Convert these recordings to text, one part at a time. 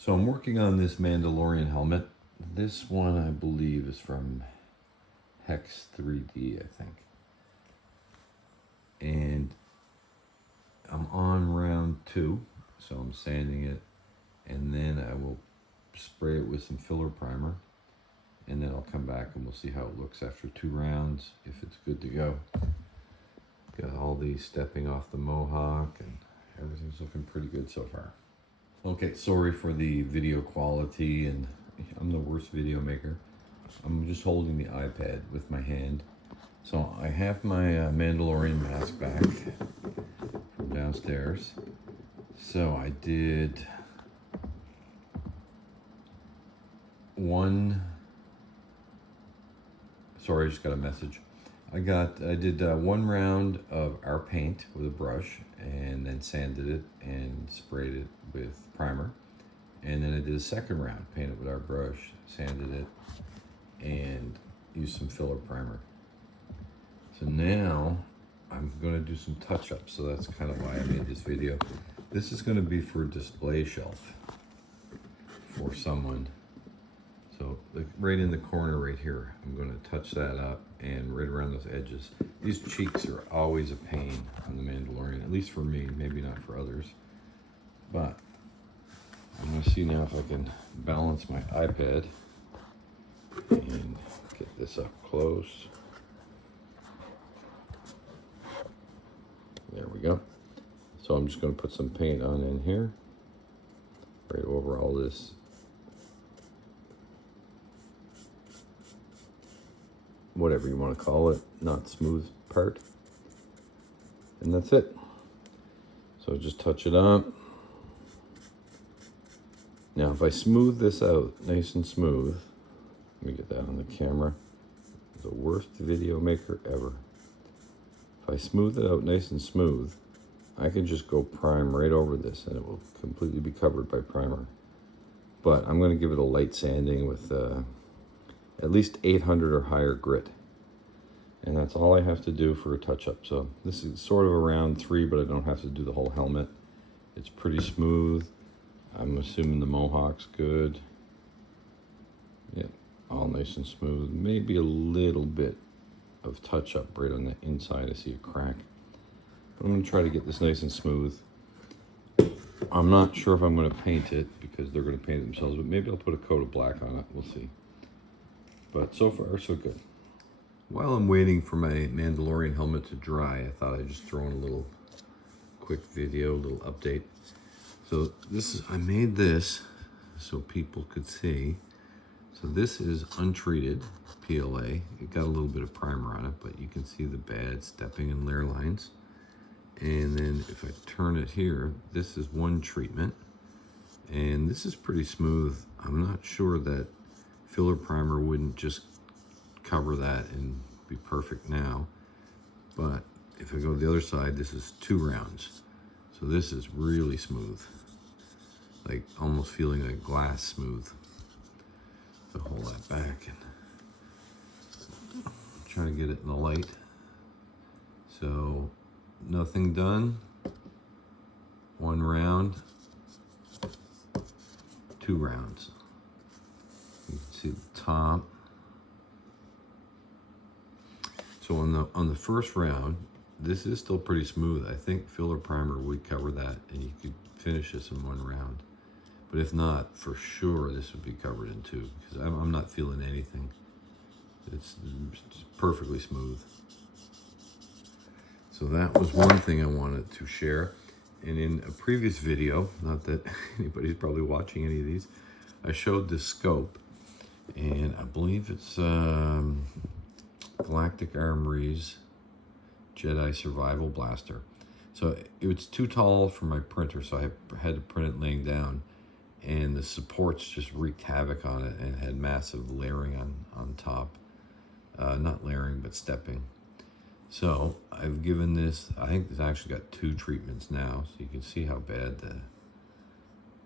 So I'm working on this Mandalorian helmet. This one I believe is from Hex 3D, I think. And I'm on round 2, so I'm sanding it, and then I will spray it with some filler primer, and then I'll come back and we'll see how it looks after 2 rounds, if it's good to go. Got all these stepping off the mohawk, and everything's looking pretty good so far. Okay, sorry for the video quality, and I'm the worst video maker. I'm just holding the iPad with my hand. So I have my Mandalorian mask back from downstairs. So I did sorry, I just got a message. I did 1 round of our paint with a brush, and then sanded it and sprayed it with primer. And then I did a 2nd round, painted with our brush, sanded it, and used some filler primer. So now I'm going to do some touch-ups, so that's kind of why I made this video. This is going to be for a display shelf for someone. So like right in the corner right here, I'm going to touch that up, and right around those edges. These cheeks are always a pain on the Mandalorian, at least for me, maybe not for others. But I'm going to see now if I can balance my iPad and get this up close. There we go. So I'm just going to put some paint on in here, right over all this whatever you want to call it, not smooth part. And that's it. So just touch it up. Now if I smooth this out nice and smooth, let me get that on the camera. The worst video maker ever. If I smooth it out nice and smooth, I can just go prime right over this and it will completely be covered by primer. But I'm going to give it a light sanding with at least 800 or higher grit. And that's all I have to do for a touch-up. So this is sort of a round 3, but I don't have to do the whole helmet. It's pretty smooth. I'm assuming the mohawk's good. Yeah, all nice and smooth. Maybe a little bit of touch-up right on the inside. I see a crack. But I'm going to try to get this nice and smooth. I'm not sure if I'm going to paint it, because they're going to paint it themselves, but maybe I'll put a coat of black on it. We'll see. But so far, so good. While I'm waiting for my Mandalorian helmet to dry, I thought I'd just throw in a little quick video, a little update. So I made this so people could see. So this is untreated PLA. It got a little bit of primer on it, but you can see the bad stepping and layer lines. And then if I turn it here, this is one treatment. And this is pretty smooth. I'm not sure that filler primer wouldn't just cover that and be perfect now. But if I go to the other side, this is 2 rounds. So this is really smooth. Like almost feeling like glass smooth. So hold that back and try to get it in the light. So nothing done. 1 round, 2 rounds. You can see the top. So on the first round, this is still pretty smooth. I think filler primer would cover that, and you could finish this in 1 round. But if not, for sure this would be covered in 2, because I'm not feeling anything. It's perfectly smooth. So that was one thing I wanted to share. And in a previous video, not that anybody's probably watching any of these, I showed this scope, and I believe it's Galactic Armory's Jedi Survival Blaster. So it was too tall for my printer, so I had to print it laying down, and the supports just wreaked havoc on it and had massive layering on top. Not layering, but stepping. So I've given this, I think it's actually got 2 treatments now, so you can see how bad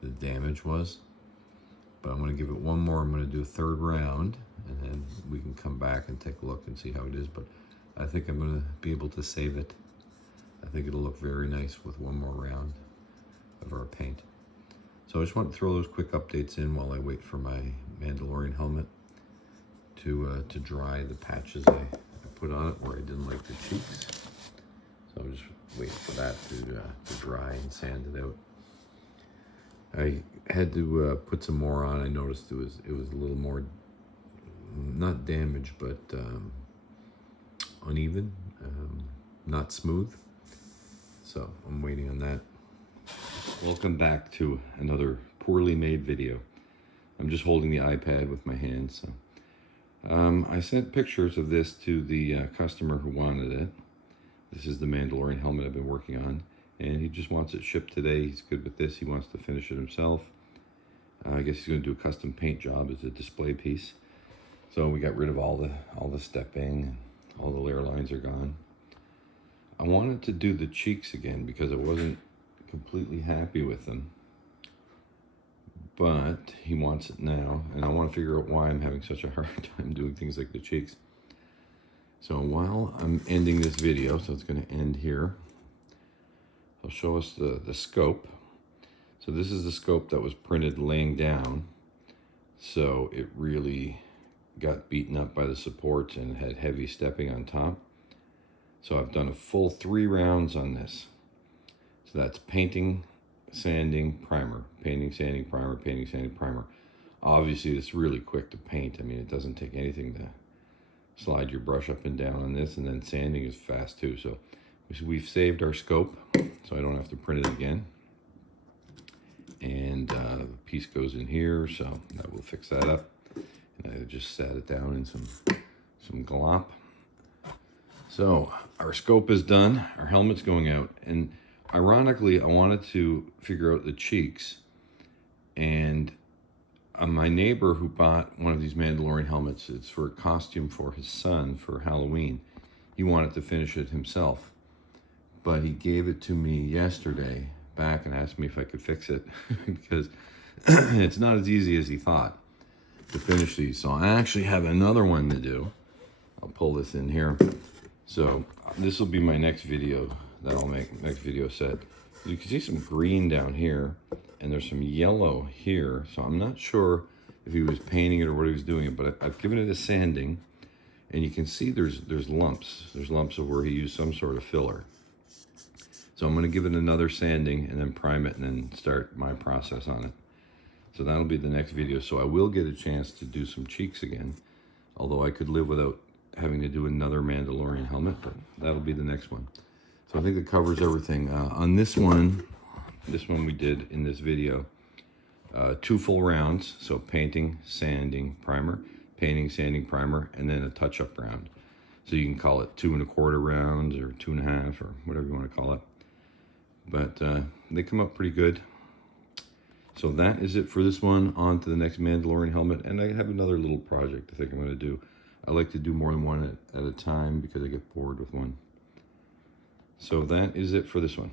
the damage was. But I'm going to give it 1 more. I'm going to do a 3rd round, and then we can come back and take a look and see how it is. But I think I'm going to be able to save it. I think it'll look very nice with 1 more round of our paint. So I just want to throw those quick updates in while I wait for my Mandalorian helmet to dry the patches I put on it where I didn't like the cheeks. So I'm just waiting for that to dry and sand it out. I had to put some more on. I noticed it was a little more, not damaged, but uneven, not smooth. So I'm waiting on that. Welcome back to another poorly made video. I'm just holding the iPad with my hands. So. I sent pictures of this to the customer who wanted it. This is the Mandalorian helmet I've been working on, and he just wants it shipped today. He's good with this. He wants to finish it himself. I guess he's going to do a custom paint job as a display piece. So we got rid of all the stepping. All the layer lines are gone. I wanted to do the cheeks again because I wasn't completely happy with them. But he wants it now, and I want to figure out why I'm having such a hard time doing things like the cheeks. So while I'm ending this video, so it's going to end here, I'll show us the scope. So this is the scope that was printed laying down. So it really got beaten up by the supports and had heavy stepping on top. So I've done a full 3 rounds on this. So that's painting, sanding, primer, painting, sanding, primer, painting, sanding, primer. Obviously it's really quick to paint. I mean, it doesn't take anything to slide your brush up and down on this, and then sanding is fast too. So we've saved our scope, so I don't have to print it again. And the piece goes in here, so that will fix that up. And I just sat it down in some glop. So our scope is done, our helmet's going out, and ironically I wanted to figure out the cheeks, and my neighbor who bought one of these Mandalorian helmets, it's for a costume for his son for Halloween. He wanted to finish it himself, but he gave it to me yesterday back and asked me if I could fix it because it's not as easy as he thought to finish these. So I actually have another one to do. I'll pull this in here. So this will be my next video that I'll make, next video set. You can see some green down here, and there's some yellow here. So I'm not sure if he was painting it or what he was doing it, but I've given it a sanding, and you can see there's lumps. There's lumps of where he used some sort of filler. So I'm going to give it another sanding and then prime it and then start my process on it. So that'll be the next video. So I will get a chance to do some cheeks again, although I could live without having to do another Mandalorian helmet, but that'll be the next one. So I think that covers everything. On this one we did in this video, 2 full rounds. So painting, sanding, primer, painting, sanding, primer, and then a touch-up round. So you can call it 2 1/4 rounds or 2 1/2 or whatever you want to call it. But they come up pretty good. So that is it for this one. On to the next Mandalorian helmet. And I have another little project I think I'm going to do. I like to do more than one at a time because I get bored with one. So that is it for this one.